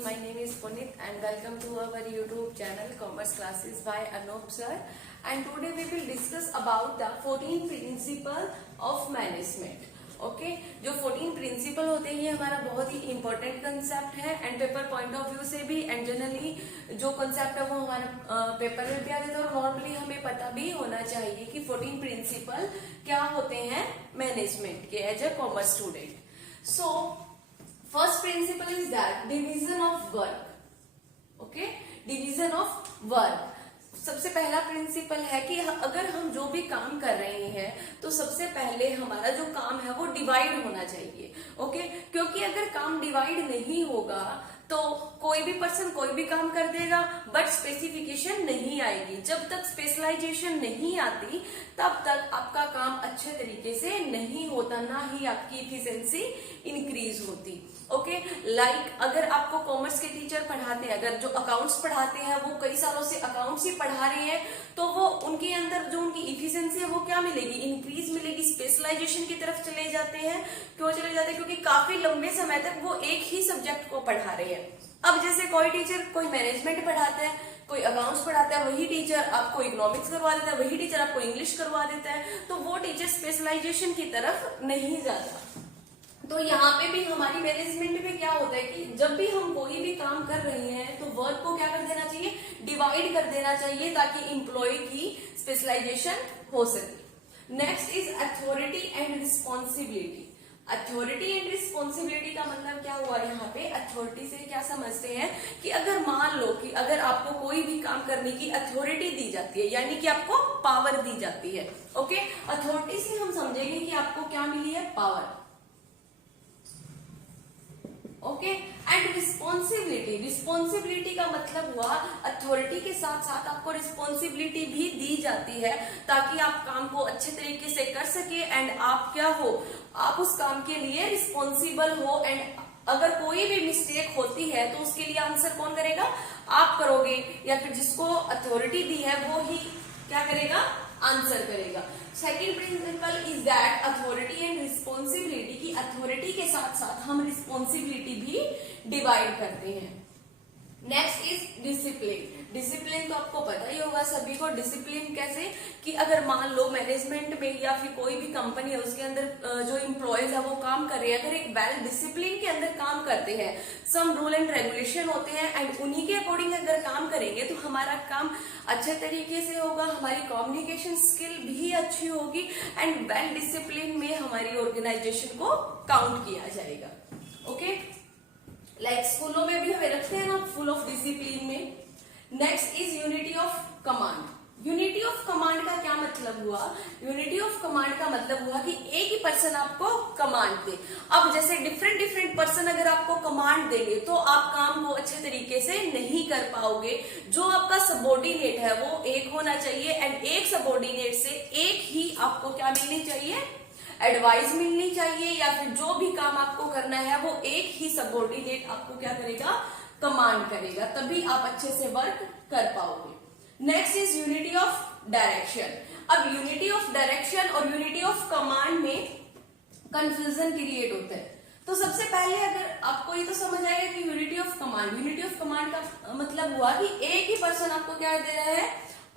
everyone, my name is Punit and welcome to our YouTube channel Commerce Classes by Anup sir. And today we will discuss about the 14 principle of management. Okay जो 14 principal होते हैं ये हमारा बहुत ही important concept है and paper point of view से भी and generally जो कंसेप्ट है वो हमारा पेपर में भी आते थे और नॉर्मली हमें पता भी होना चाहिए कि 14 प्रिंसिपल क्या होते हैं मैनेजमेंट के as a commerce student. So first principle is that division of work. Okay, division of work सबसे पहला प्रिंसिपल है कि अगर हम जो भी काम कर रहे हैं तो सबसे पहले हमारा जो काम है वो डिवाइड होना चाहिए. ओके, क्योंकि अगर काम डिवाइड नहीं होगा तो कोई भी पर्सन कोई भी काम कर देगा बट स्पेसिफिकेशन नहीं आएगी. जब तक स्पेशलाइजेशन नहीं आती तब तक आपका काम अच्छे तरीके से नहीं होता, ना ही आपकी इफिशिएंसी इंक्रीज होती. ओके, लाइक अगर आपको कॉमर्स के टीचर पढ़ाते हैं, अगर जो अकाउंट्स पढ़ाते हैं वो कई सालों से अकाउंट्स ही पढ़ा रहे हैं तो वो उनके अंदर जो उनकी इफिशिएंसी है वो क्या मिलेगी, इंक्रीज मिलेगी. स्पेशलाइजेशन की तरफ चले जाते हैं. क्यों चले जाते हैं? क्योंकि काफी लंबे समय तक वो एक ही सब्जेक्ट को पढ़ा रहे हैं. अब जैसे कोई टीचर कोई मैनेजमेंट पढ़ाता है, कोई अकाउंट्स पढ़ाता है, वही टीचर आपको इकोनॉमिक्स करवा देता है, वही टीचर आपको इंग्लिश करवा देता है, तो वो टीचर स्पेशलाइजेशन की तरफ नहीं जाता. तो यहाँ पे भी हमारी मैनेजमेंट में क्या होता है कि जब भी हम कोई भी काम कर रहे हैं तो वर्क को क्या कर देना चाहिए, डिवाइड कर देना चाहिए ताकि एम्प्लॉय की स्पेशलाइजेशन हो सके. Next is authority and responsibility. Authority and responsibility का मतलब क्या हुआ यहाँ पे? अथॉरिटी से क्या समझते हैं कि अगर मान लो कि अगर आपको कोई भी काम करने की अथॉरिटी दी जाती है यानी कि आपको पावर दी जाती है. ओके, अथॉरिटी से हम समझेंगे कि आपको क्या मिली है, power. Okay, and responsibility. Responsibility का मतलब हुआ अथॉरिटी के साथ साथ आपको रिस्पॉन्सिबिलिटी भी दी जाती है ताकि आप काम को अच्छे तरीके से कर सके एंड आप क्या हो, आप उस काम के लिए रिस्पॉन्सिबल हो. एंड अगर कोई भी मिस्टेक होती है तो उसके लिए आंसर कौन करेगा, आप करोगे, या फिर जिसको अथॉरिटी दी है वो ही क्या करेगा, आंसर करेगा. Second principle is that authority and responsibility की अथॉरिटी के साथ साथ हम रिस्पॉन्सिबिलिटी भी डिवाइड करते हैं. Next is discipline. डिसिप्लिन तो आपको पता ही होगा सभी को. डिसिप्लिन कैसे कि अगर मान लो मैनेजमेंट में या फिर कोई भी कंपनी है उसके अंदर जो इम्प्लॉयज है वो काम कर रहे हैं, अगर एक वेल डिसिप्लिन के अंदर काम करते हैं, सम रूल एंड रेगुलेशन होते हैं एंड उन्हीं के अकॉर्डिंग अगर काम करेंगे तो हमारा काम अच्छे तरीके से होगा, हमारी कम्युनिकेशन स्किल भी अच्छी होगी एंड वेल डिसिप्लिन में हमारी ऑर्गेनाइजेशन को काउंट किया जाएगा. ओके, लाइक स्कूलों में भी हमें रखते हैं ना फुल ऑफ डिसिप्लिन में. Next is unity of command. Unity of command का क्या मतलब हुआ? यूनिटी ऑफ कमांड का मतलब हुआ कि एक ही पर्सन आपको कमांड दे. अब जैसे डिफरेंट पर्सन अगर आपको कमांड देंगे तो आप काम को अच्छे तरीके से नहीं कर पाओगे. जो आपका सबऑर्डिनेट है वो एक होना चाहिए एंड एक सबऑर्डिनेट से एक ही आपको क्या मिलनी चाहिए, एडवाइस मिलनी चाहिए, या फिर जो भी काम आपको करना है वो एक ही सबऑर्डिनेट आपको क्या करेगा, कमांड करेगा, तभी आप अच्छे से वर्क कर पाओगे. Next is unity of direction. अब यूनिटी ऑफ डायरेक्शन और यूनिटी ऑफ कमांड में कंफ्यूजन क्रिएट होता है. तो सबसे पहले अगर आपको ये तो समझ आएगा कि unity of command, unity of command का मतलब हुआ कि एक ही पर्सन आपको क्या दे रहा है,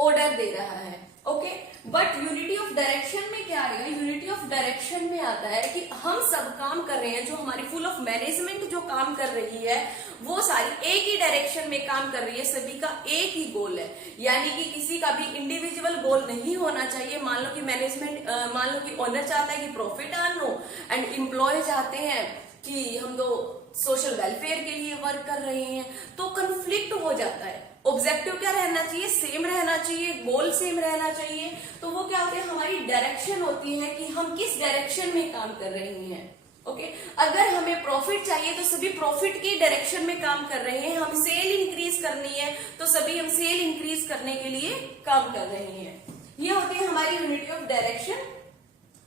ऑर्डर दे रहा है. Okay, but unity of direction में क्या आएगा? यूनिटी ऑफ डायरेक्शन में आता है कि हम सब काम कर रहे हैं, जो हमारी फुल ऑफ मैनेजमेंट जो काम कर रही है वो सारी एक ही डायरेक्शन में काम कर रही है, सभी का एक ही गोल है. यानी कि किसी का भी इंडिविजुअल गोल नहीं होना चाहिए. मान लो कि मैनेजमेंट, मान लो कि ओनर चाहता है कि प्रॉफिट अर्न हो एंड एम्प्लॉय चाहते हैं कि हम तो सोशल वेलफेयर के लिए वर्क कर रहे हैं, तो कंफ्लिक्ट हो जाता है. ऑब्जेक्टिव क्या रहना चाहिए, सेम रहना चाहिए, गोल सेम रहना चाहिए. तो वो क्या होते हैं, हमारी डायरेक्शन होती है कि हम किस डायरेक्शन में काम कर रहे हैं. ओके, अगर हमें प्रॉफिट चाहिए तो सभी प्रॉफिट की डायरेक्शन में काम कर रहे हैं. हम सेल इंक्रीज करनी है तो सभी हम सेल इंक्रीज करने के लिए काम कर रहे हैं. ये होती है हमारी unity of direction.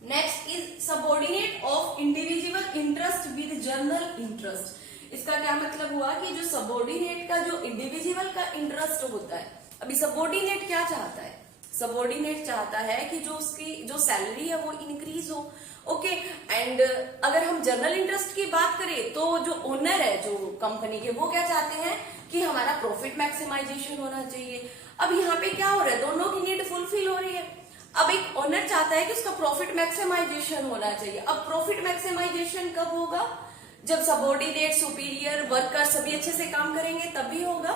Next is subordinate of individual interest with general interest. इसका क्या मतलब हुआ कि जो सबऑर्डिनेट का जो इंडिविजुअल का इंटरेस्ट होता है, अभी सबऑर्डिनेट क्या चाहता है, सबॉर्डिनेट चाहता है कि जो उसकी जो सैलरी है वो इंक्रीज हो। ओके, एंड अगर हम जनरल इंटरेस्ट की बात करें तो जो ओनर है जो कंपनी के, वो क्या चाहते हैं कि हमारा प्रॉफिट मैक्सिमाइजेशन होना चाहिए। अब यहाँ पे क्या हो रहा है, दोनों की नीड फुलफिल हो रही है। अब एक ओनर चाहता है कि उसका प्रॉफिट मैक्सिमाइजेशन होना चाहिए। अब प्रॉफिट मैक्सिमाइजेशन कब होगा, जब सबॉर्डिनेट, सुपीरियर, वर्कर सभी अच्छे से काम करेंगे तभी होगा।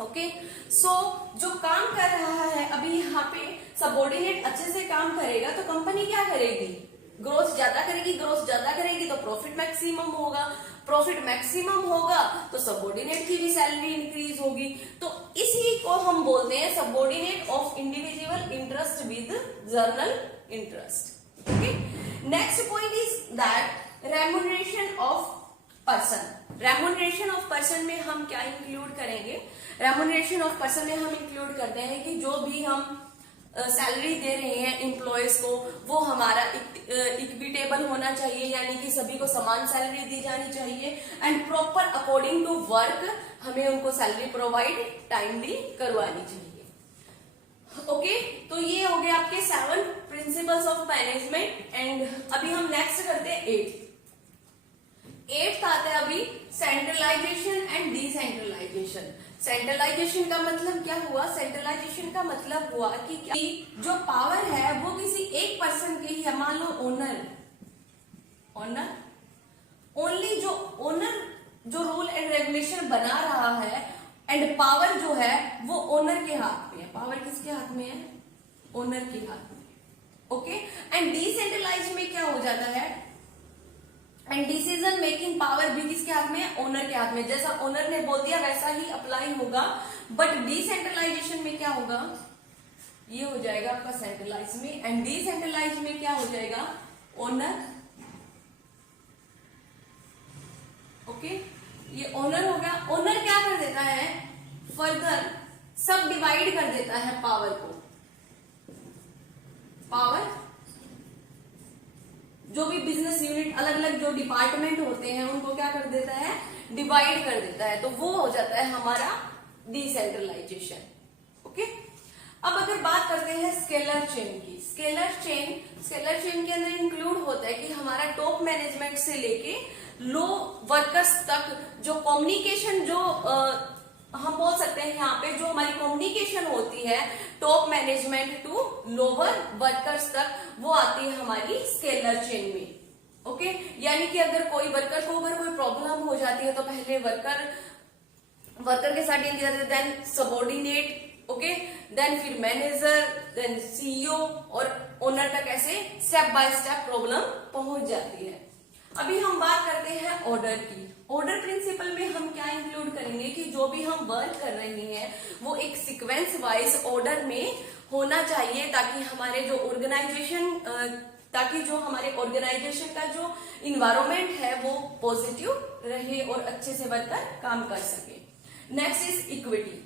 ओके, सो जो काम कर रहा है अभी यहाँ पे सबॉर्डिनेट अच्छे से काम करेगा तो कंपनी क्या करेगी, ग्रोथ ज्यादा करेगी। ग्रोथ ज्यादा करेगी तो प्रॉफिट मैक्सिमम होगा। प्रॉफिट मैक्सिमम होगा तो सबॉर्डिनेट की भी सैलरी इंक्रीज होगी। तो इसी को हम बोलते हैं subordinate of individual interest with general interest. Okay, next point is that remuneration of person. Remuneration of person में हम क्या इंक्लूड करेंगे, रेम्युनरेशन ऑफ पर्सन में हम इंक्लूड करते हैं कि जो भी हम सैलरी दे रहे हैं एम्प्लॉयज को वो हमारा इक्विटेबल होना चाहिए, यानी कि सभी को समान सैलरी दी जानी चाहिए and proper according to work हमें उनको सैलरी प्रोवाइड टाइमली करवानी चाहिए। ओके, तो ये हो गए आपके 7 प्रिंसिपल्स ऑफ मैनेजमेंट। एंड अभी हम नेक्स्ट करते हैं 8th आता है अभी सेंट्रलाइजेशन एंड डिसेंट्रलाइजेशन। सेंट्रलाइजेशन का मतलब क्या हुआ, सेंट्रलाइजेशन का मतलब हुआ कि जो पावर है वो किसी एक पर्सन की है। मान लो ओनर ओनली जो ओनर जो रूल एंड रेगुलेशन बना रहा है एंड पावर जो है वो ओनर के हाथ में है। पावर किसके हाथ में है, ओनर के हाथ में। ओके, एंड डिसेंट्रलाइज में क्या हो जाता है, एंड डिसीजन मेकिंग पावर भी किसके हाथ में है, ओनर के हाथ में। जैसा ओनर ने बोल दिया वैसा ही अप्लाई होगा। बट डिसेंट्रलाइजेशन में क्या होगा, ये हो जाएगा आपका सेंट्रलाइज में, एंड डिसेंट्रलाइज में क्या हो जाएगा, ओनर। ओके, ये ओनर हो गया। ओनर क्या कर देता है, फर्दर सब डिवाइड कर देता है पावर को। पावर जो भी बिजनेस यूनिट, अलग अलग जो डिपार्टमेंट होते हैं उनको क्या कर देता है, डिवाइड कर देता है। तो वो हो जाता है हमारा डिसेंट्रलाइजेशन। ओके, अब अगर बात करते हैं स्केलर चेन की, स्केलर चेन के अंदर इंक्लूड होता है कि हमारा टॉप मैनेजमेंट से लेके लो वर्कर्स तक जो कम्युनिकेशन, जो हम बोल सकते हैं यहाँ पे जो हमारी कम्युनिकेशन होती है top management to lower workers तक, वो आती है हमारी स्केलर चेन में। ओके, यानी कि अगर कोई वर्कर को अगर कोई प्रॉब्लम हो जाती है तो पहले वर्कर के साथ डील किया जाता है, देन सबॉर्डिनेट, ओके, देन फिर मैनेजर, देन सीईओ और ओनर तक ऐसे स्टेप बाय स्टेप प्रॉब्लम पहुंच जाती है। अभी हम बात करते हैं ऑर्डर की। ऑर्डर प्रिंसिपल में हम क्या इंक्लूड करेंगे कि जो भी हम वर्क कर रहे हैं वो एक सीक्वेंस वाइज ऑर्डर में होना चाहिए, ताकि हमारे जो ऑर्गेनाइजेशन का जो इन्वायरमेंट है वो पॉजिटिव रहे और अच्छे से वर्कर काम कर सके। Next is equity.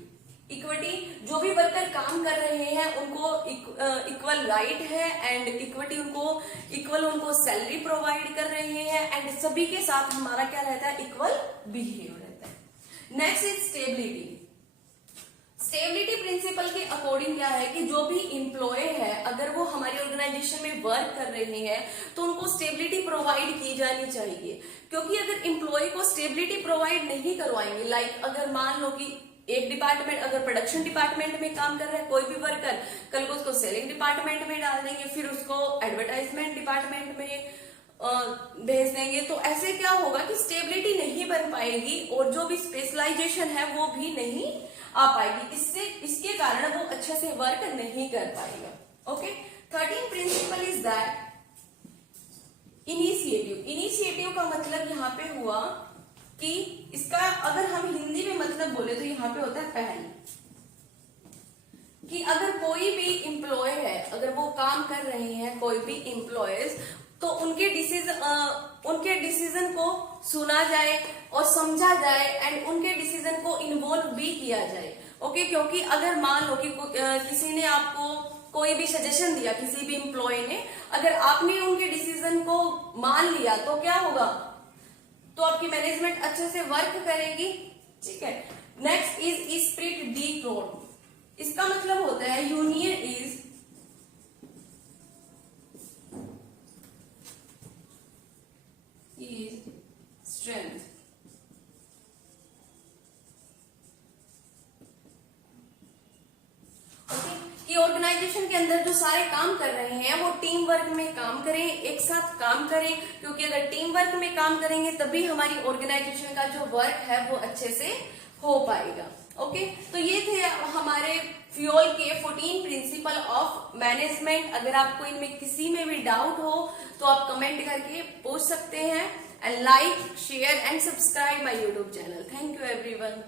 जो भी वर्कर काम कर रहे हैं उनको इक्वल राइट है एंड इक्विटी उनको सैलरी प्रोवाइड कर रहे हैं एंड सभी के साथ हमारा क्या रहता है, इक्वल बिहेव रहता है। नेक्स्ट इज स्टेबिलिटी प्रिंसिपल के अकॉर्डिंग क्या है कि जो भी एम्प्लॉय है अगर वो हमारी ऑर्गेनाइजेशन में वर्क कर रहे हैं तो उनको स्टेबिलिटी प्रोवाइड की जानी चाहिए, क्योंकि अगर एम्प्लॉय को स्टेबिलिटी प्रोवाइड नहीं करवाएंगे, लाइक अगर मान लो कि एक डिपार्टमेंट अगर प्रोडक्शन डिपार्टमेंट में काम कर रहा है कोई भी वर्कर, कल को उसको सेलिंग डिपार्टमेंट में डाल देंगे, फिर उसको एडवर्टाइजमेंट डिपार्टमेंट में भेज देंगे, तो ऐसे क्या होगा कि स्टेबिलिटी नहीं बन पाएगी और जो भी स्पेशलाइजेशन है वो भी नहीं आ पाएगी। इसके कारण वो अच्छे से वर्क नहीं कर पाएगा। Okay, 13 principle is that initiative का मतलब यहाँ पे हुआ कि इसका अगर हम हिंदी में मतलब बोले तो यहाँ पे होता है पहल, कि अगर कोई भी एम्प्लॉय है, अगर वो काम कर रहे हैं कोई भी एम्प्लॉयज, तो उनके डिसीजन को सुना जाए और समझा जाए एंड उनके डिसीजन को इन्वॉल्व भी किया जाए। ओके, क्योंकि अगर मान लो कि किसी ने आपको कोई भी सजेशन दिया, किसी भी एम्प्लॉय ने, अगर आपने उनके डिसीजन को मान लिया तो क्या होगा, तो आपकी मैनेजमेंट अच्छे से वर्क करेगी। ठीक है, next is spirit D code. इसका मतलब होता है यूनियन इज स्ट्रेंथ। कि ऑर्गेनाइजेशन के अंदर जो सारे काम कर रहे हैं वो टीम वर्क में काम करें, एक साथ काम करें, क्योंकि अगर टीम वर्क में काम करेंगे तभी हमारी ऑर्गेनाइजेशन का जो वर्क है वो अच्छे से हो पाएगा। ओके, तो ये थे हमारे फ्यूल के 14 प्रिंसिपल ऑफ मैनेजमेंट। अगर आपको इनमें किसी में भी डाउट हो तो आप कमेंट करके पूछ सकते हैं। And like, share and subscribe my YouTube channel. Thank you everyone.